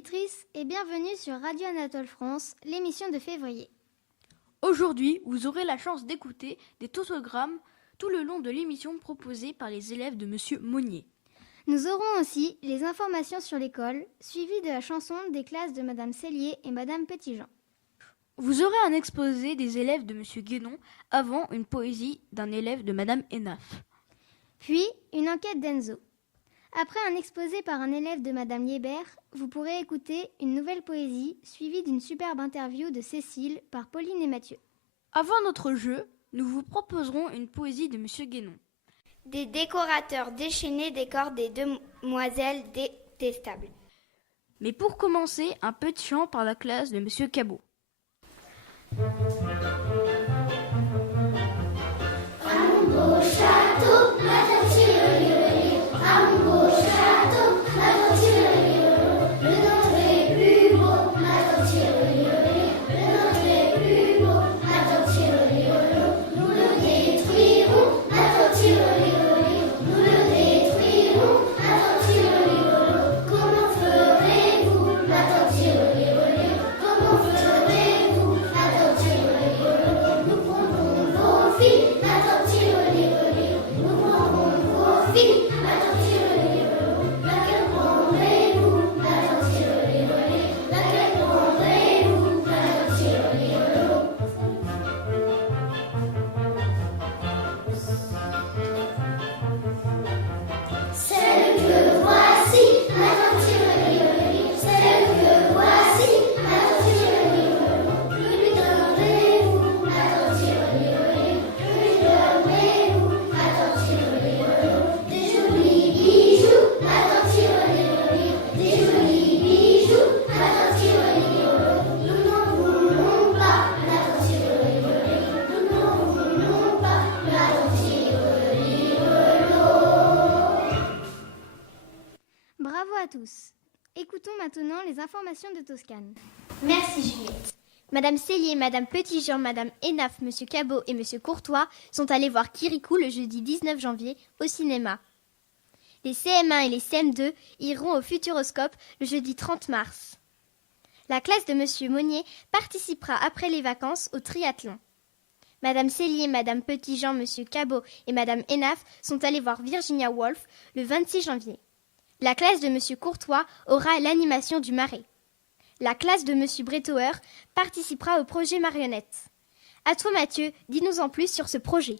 auditrices et bienvenue sur Radio Anatole France, l'émission de février. Aujourd'hui, vous aurez la chance d'écouter des tautogrammes tout le long de l'émission proposée par les élèves de Monsieur Monnier. Nous aurons aussi les informations sur l'école, suivies de la chanson des classes de Madame Cellier et Madame Petitjean. Vous aurez un exposé des élèves de Monsieur Guénon avant une poésie d'un élève de Madame Enaf. Puis, une enquête d'Enzo. Après un exposé par un élève de Madame Liébert, vous pourrez écouter une nouvelle poésie suivie d'une superbe interview de Cécile par Pauline et Mathieu. Avant notre jeu, nous vous proposerons une poésie de Monsieur Guénon. Des décorateurs déchaînés décorent des demoiselles détestables. Mais pour commencer, un petit chant par la classe de Monsieur Cabot. À mon beau château, ma tante tire-lire-lire. À mon beau château, ma tante tire-lire-lire. Le nôtre est plus beau, ma tante tire-lire-lire. Le nôtre est plus beau, ma tante tire-lire-lire. Nous le détruirons, ma tante tire-lire-lire. Nous le détruirons, ma tante tire-lire-lire. Comment ferez-vous, ma tante tire-lire-lire? Comment ferez-vous, ma tante tire-lire-lire? Nous prendrons vos filles, ma tante tire-lire-lire. Nous prendrons vos filles, ma tante tire-lire-lire. Laquelle prendrez-vous, ma tante tire-lire-lire? Laquelle prendrez-vous, ma tante tire-lire-lire? Celle que voici, ma tante tire-lire-lire. Celle que voici, ma tante tire-lire-lire. Que lui donnerez-vous, ma tante tire-lire-lire? Que lui donnerez-vous, ma tante tire-lire-lire? Des jolis bijoux, ma tante tire-lire-lire. Des jolis bijoux, ma tante tire-lire-lire. Nous n'en voulons pas, ma tante tire-lire-lire. Nous n'en voulons pas, ma tante tire-lire-lire. Bravo à tous. Écoutons maintenant les informations de Toscane. Merci Juliette. Madame Cellier, Madame Petitjean, Madame Enaf, Monsieur Cabot et Monsieur Courtois sont allés voir Kirikou le jeudi 19 janvier au cinéma. Les CM1 et les CM2 iront au Futuroscope le jeudi 30 mars. La classe de Monsieur Monnier participera après les vacances au triathlon. Madame Cellier, Madame Petitjean, Monsieur Cabot et Madame Enaf sont allés voir Virginia Woolf le 26 janvier. La classe de Monsieur Courtois aura l'animation du Marais. La classe de Monsieur Bretauer participera au projet marionnette. À toi Mathieu, dis-nous en plus sur ce projet.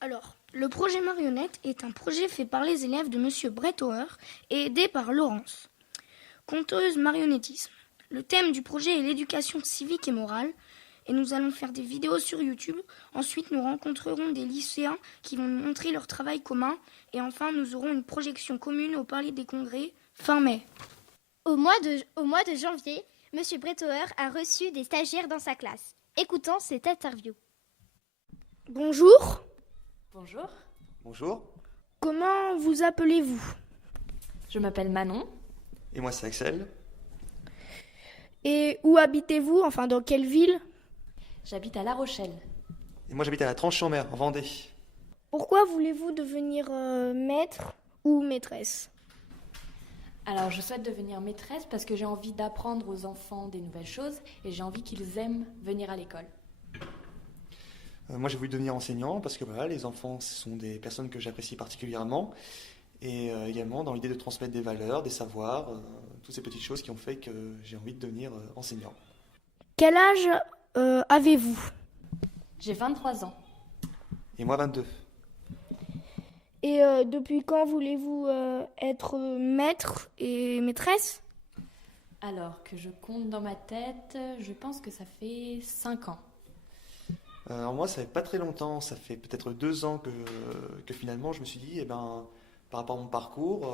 Alors, le projet marionnette est un projet fait par les élèves de Monsieur Bretauer et aidé par Laurence. Conteuse marionnettisme. Le thème du projet est l'éducation civique et morale et nous allons faire des vidéos sur YouTube. Ensuite, nous rencontrerons des lycéens qui vont nous montrer leur travail commun et enfin, nous aurons une projection commune au Palais des Congrès fin mai. Au mois de janvier, Monsieur Bretauer a reçu des stagiaires dans sa classe. Écoutons cette interview. Bonjour, Bonjour, Bonjour, comment vous appelez-vous? je m'appelle Manon. et moi c'est Axel. Et où habitez-vous? Enfin, dans quelle ville? J'habite à La Rochelle. Et moi j'habite à la Tranche-sur-Mer, en Vendée. Pourquoi voulez-vous devenir maître ou maîtresse? Alors, je souhaite devenir maîtresse parce que j'ai envie d'apprendre aux enfants des nouvelles choses et j'ai envie qu'ils aiment venir à l'école. Moi j'ai voulu devenir enseignant parce que voilà, les enfants ce sont des personnes que j'apprécie particulièrement. Et également dans l'idée de transmettre des valeurs, des savoirs, toutes ces petites choses qui ont fait que j'ai envie de devenir enseignant. Quel âge avez-vous? J'ai 23 ans. Et moi 22. Et depuis quand voulez-vous être maître et maîtresse? Alors que je compte dans ma tête, je pense que ça fait 5 ans. Alors moi ça fait pas très longtemps, ça fait peut-être 2 ans que finalement je me suis dit, par rapport à mon parcours,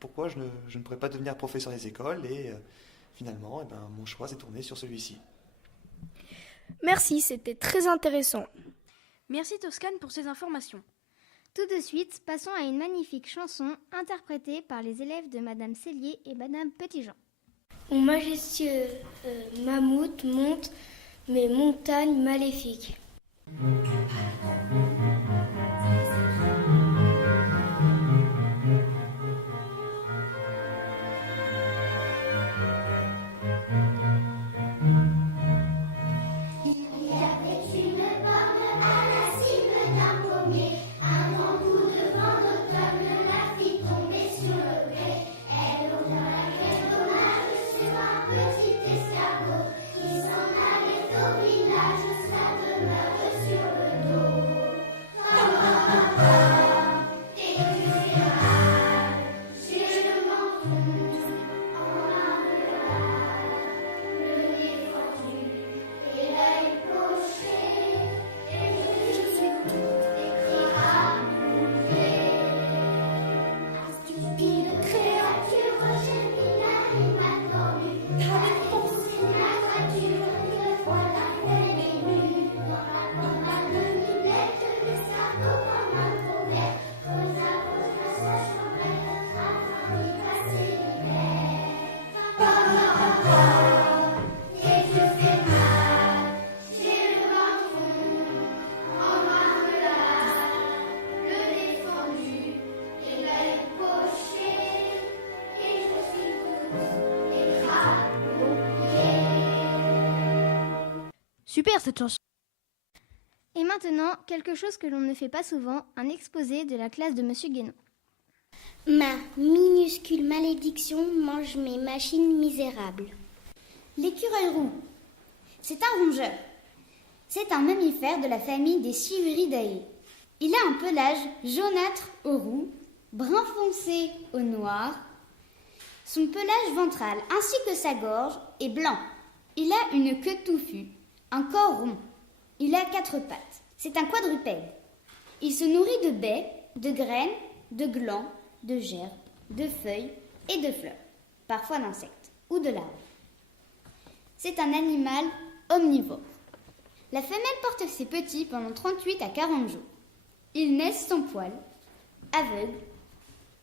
pourquoi je ne pourrais pas devenir professeur des écoles et finalement mon choix s'est tourné sur celui-ci. Merci, c'était très intéressant. Merci Toscane pour ces informations. Tout de suite, passons à une magnifique chanson interprétée par les élèves de Madame Cellier et Madame Petitjean. Mon majestueux mammouth monte mes montagnes maléfiques. Super cette chanson. Et maintenant, quelque chose que l'on ne fait pas souvent, un exposé de la classe de Monsieur Guénon. Ma minuscule malédiction mange mes machines misérables. L'écureuil roux. C'est un rongeur. C'est un mammifère de la famille des Siviridae. Il a un pelage jaunâtre au roux, brun foncé au noir. Son pelage ventral ainsi que sa gorge est blanc. Il a une queue touffue, un corps rond. Il a 4 pattes. C'est un quadrupède. Il se nourrit de baies, de graines, de glands, de gerbes, de feuilles et de fleurs, parfois d'insectes ou de larves. C'est un animal omnivore. La femelle porte ses petits pendant 38 à 40 jours. Ils naissent sans poils, aveugles.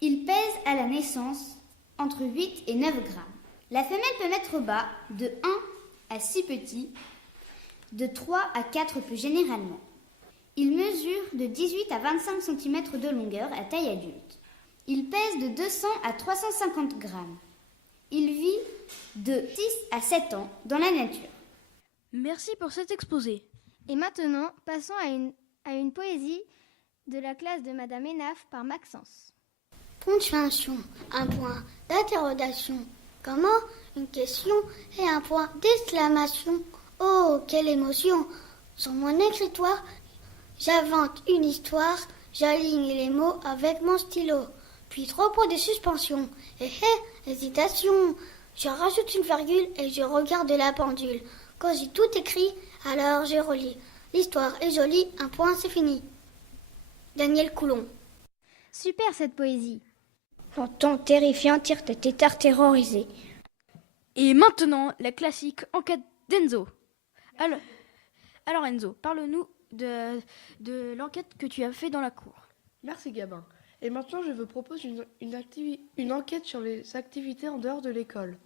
Ils pèsent à la naissance entre 8 et 9 grammes. La femelle peut mettre au bas de 1 à 6 petits, de 3 à 4 plus généralement. Il mesure de 18 à 25 cm de longueur à taille adulte. Il pèse de 200 à 350 grammes. Il vit de 6 à 7 ans dans la nature. Merci pour cet exposé. Et maintenant, passons à une poésie de la classe de Madame Enaf par Maxence. Ponctuation, un point d'interrogation. Comment? Une question et un point d'exclamation. Oh, quelle émotion! Sur mon écritoire, j'invente une histoire, j'aligne les mots avec mon stylo. Puis 3 points de suspension. Hésitation. Je rajoute une virgule et je regarde la pendule. Quand j'ai tout écrit, alors je relis. L'histoire est jolie, un point, c'est fini. Daniel Coulon. Super cette poésie. En temps terrifiant, tire tes tétards terrorisés. Et maintenant, la classique enquête d'Enzo. Alors Enzo, parle-nous de l'enquête que tu as fait dans la cour. Merci Gabin. Et maintenant, je vous propose une enquête sur les activités en dehors de l'école.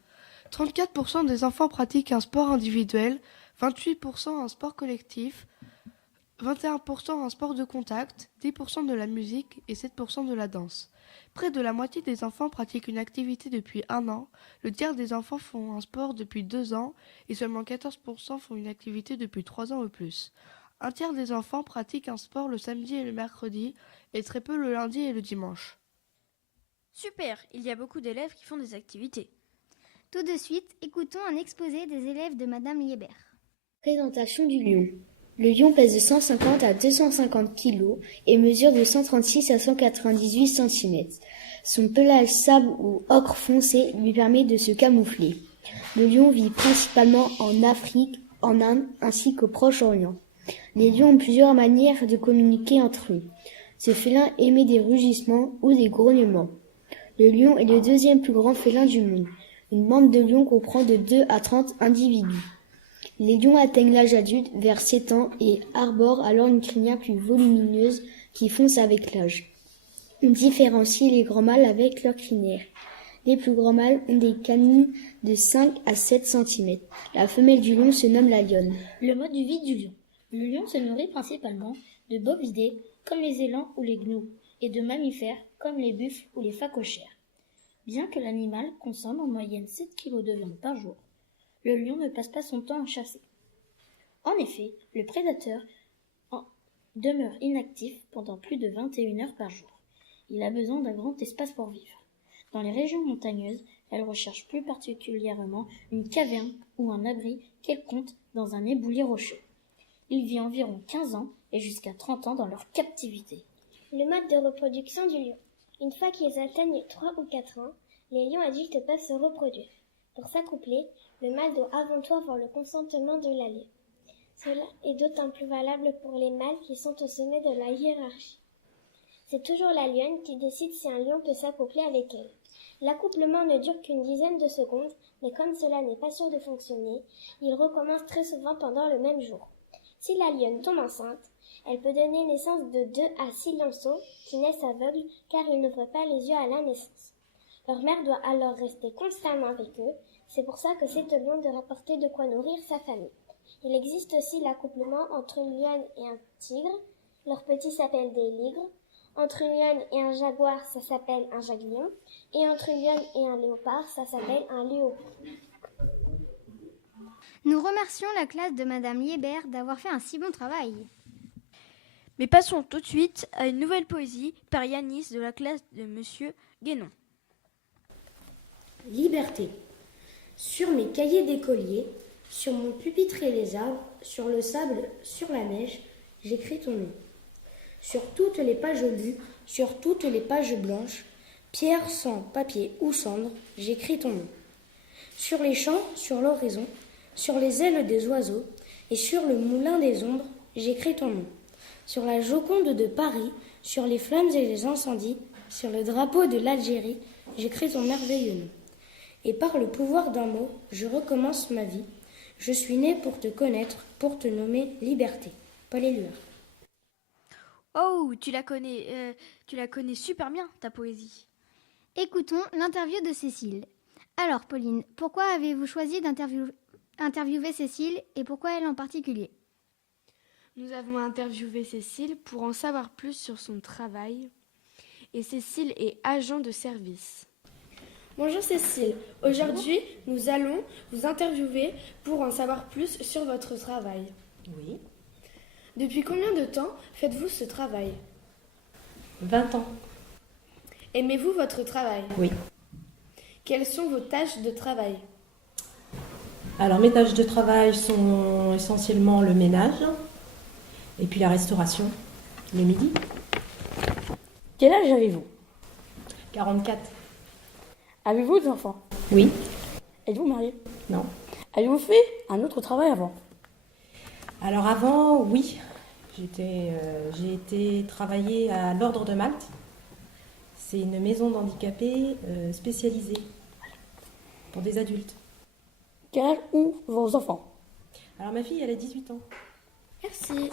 34% des enfants pratiquent un sport individuel, 28% un sport collectif, 21% un sport de contact, 10% de la musique et 7% de la danse. Près de la moitié des enfants pratiquent une activité depuis 1 an, le tiers des enfants font un sport depuis 2 ans et seulement 14% font une activité depuis 3 ans ou plus. Un tiers des enfants pratiquent un sport le samedi et le mercredi et très peu le lundi et le dimanche. Super, il y a beaucoup d'élèves qui font des activités. Tout de suite, écoutons un exposé des élèves de Madame Liébert. Présentation du lion. Le lion pèse de 150 à 250 kg et mesure de 136 à 198 cm. Son pelage sable ou ocre foncé lui permet de se camoufler. Le lion vit principalement en Afrique, en Inde ainsi qu'au Proche-Orient. Les lions ont plusieurs manières de communiquer entre eux. Ce félin émet des rugissements ou des grognements. Le lion est le 2e plus grand félin du monde. Une bande de lions comprend de 2 à 30 individus. Les lions atteignent l'âge adulte vers 7 ans et arborent alors une crinière plus volumineuse qui fonce avec l'âge. On différencie les grands mâles avec leur crinière. Les plus grands mâles ont des canines de 5 à 7 cm. La femelle du lion se nomme la lionne. Le mode de vie du lion. Le lion se nourrit principalement de bovidés comme les élans ou les gnous et de mammifères comme les buffles ou les phacochères. Bien que l'animal consomme en moyenne 7 kg de viande par jour, le lion ne passe pas son temps à chasser. En effet, le prédateur demeure inactif pendant plus de 21 heures par jour. Il a besoin d'un grand espace pour vivre. Dans les régions montagneuses, elle recherche plus particulièrement une caverne ou un abri quelconque dans un éboulis rocheux. Il vit environ 15 ans et jusqu'à 30 ans dans leur captivité. Le mode de reproduction du lion. Une fois qu'ils atteignent 3 ou 4 ans, les lions adultes peuvent se reproduire. Pour s'accoupler, le mâle doit avant tout avoir le consentement de la lionne. Cela est d'autant plus valable pour les mâles qui sont au sommet de la hiérarchie. C'est toujours la lionne qui décide si un lion peut s'accoupler avec elle. L'accouplement ne dure qu'une dizaine de secondes, mais comme cela n'est pas sûr de fonctionner, il recommence très souvent pendant le même jour. Si la lionne tombe enceinte, elle peut donner naissance de 2 à 6 lionceaux qui naissent aveugles car ils n'ouvrent pas les yeux à la naissance. Leur mère doit alors rester constamment avec eux, c'est pour ça que c'est au lion de rapporter de quoi nourrir sa famille. Il existe aussi l'accouplement entre une lionne et un tigre, leurs petits s'appellent des ligres. Entre une lionne et un jaguar, ça s'appelle un jaglion, et entre une lionne et un léopard, ça s'appelle un léopard. Nous remercions la classe de Madame Liébert d'avoir fait un si bon travail. Mais passons tout de suite à une nouvelle poésie par Yanis de la classe de Monsieur Guénon. Liberté. Sur mes cahiers d'écolier, sur mon pupitre et les arbres, sur le sable, sur la neige, j'écris ton nom. Sur toutes les pages lues, sur toutes les pages blanches, pierre, sang, papier ou cendre, j'écris ton nom. Sur les champs, sur l'horizon, sur les ailes des oiseaux et sur le moulin des ombres, j'écris ton nom. Sur la Joconde de Paris, sur les flammes et les incendies, sur le drapeau de l'Algérie, j'écris ton merveilleux nom. Et par le pouvoir d'un mot, je recommence ma vie. Je suis né pour te connaître, pour te nommer Liberté. Paul Éluard. Oh, tu la connais super bien, ta poésie. Écoutons l'interview de Cécile. Alors, Pauline, pourquoi avez-vous choisi d'interviewer Cécile et pourquoi elle en particulier? Nous avons interviewé Cécile pour en savoir plus sur son travail. Et Cécile est agent de service. Bonjour Cécile, aujourd'hui nous allons vous interviewer pour en savoir plus sur votre travail. Oui. Depuis combien de temps faites-vous ce travail? 20 ans. Aimez-vous votre travail? Oui. Quelles sont vos tâches de travail? Alors mes tâches de travail sont essentiellement le ménage et puis la restauration, le midi. Quel âge avez-vous? 44. Avez-vous des enfants? Oui. Êtes-vous marié? Non. Avez-vous fait un autre travail avant? Alors avant, oui. J'ai été travailler à l'Ordre de Malte. C'est une maison d'handicapés spécialisée pour des adultes. Quel âge ont vos enfants? Alors ma fille, elle a 18 ans. Merci.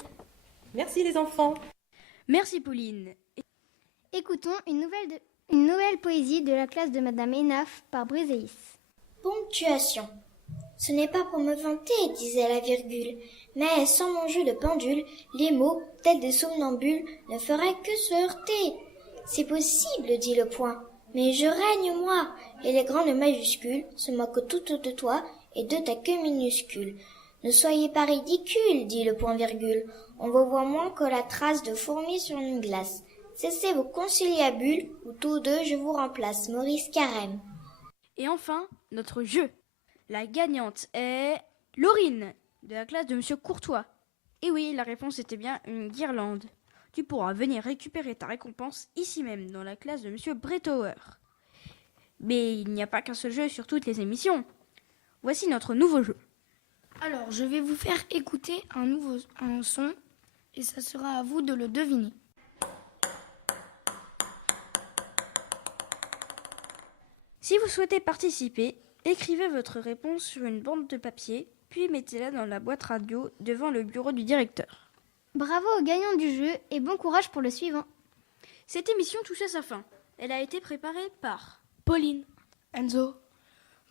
Merci les enfants. Merci Pauline. Écoutons une nouvelle poésie de la classe de Madame Enaf par Bréséis. Ponctuation. Ce n'est pas pour me vanter, disait la virgule, mais sans mon jeu de pendule, les mots, tels des somnambules, ne feraient que se heurter. C'est possible, dit le point, mais je règne moi, et les grandes majuscules se moquent toutes de toi et de ta queue minuscule. Ne soyez pas ridicule, dit le point-virgule, on vous voit moins que la trace de fourmi sur une glace. Cessez vos conciliabules, ou tous deux je vous remplace, Maurice Carême. Et enfin, notre jeu. La gagnante est Laurine, de la classe de Monsieur Courtois. Et oui, la réponse était bien une guirlande. Tu pourras venir récupérer ta récompense ici même, dans la classe de Monsieur Bretauer. Mais il n'y a pas qu'un seul jeu sur toutes les émissions. Voici notre nouveau jeu. Alors, je vais vous faire écouter un son, et ça sera à vous de le deviner. Si vous souhaitez participer, écrivez votre réponse sur une bande de papier, puis mettez-la dans la boîte radio devant le bureau du directeur. Bravo aux gagnants du jeu et bon courage pour le suivant. Cette émission touche à sa fin. Elle a été préparée par Pauline, Enzo,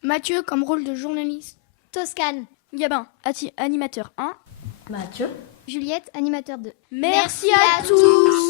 Mathieu comme rôle de journaliste, Toscane, Gabin, animateur 1, Mathieu, Juliette, animateur 2. Merci à tous.